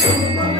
怎么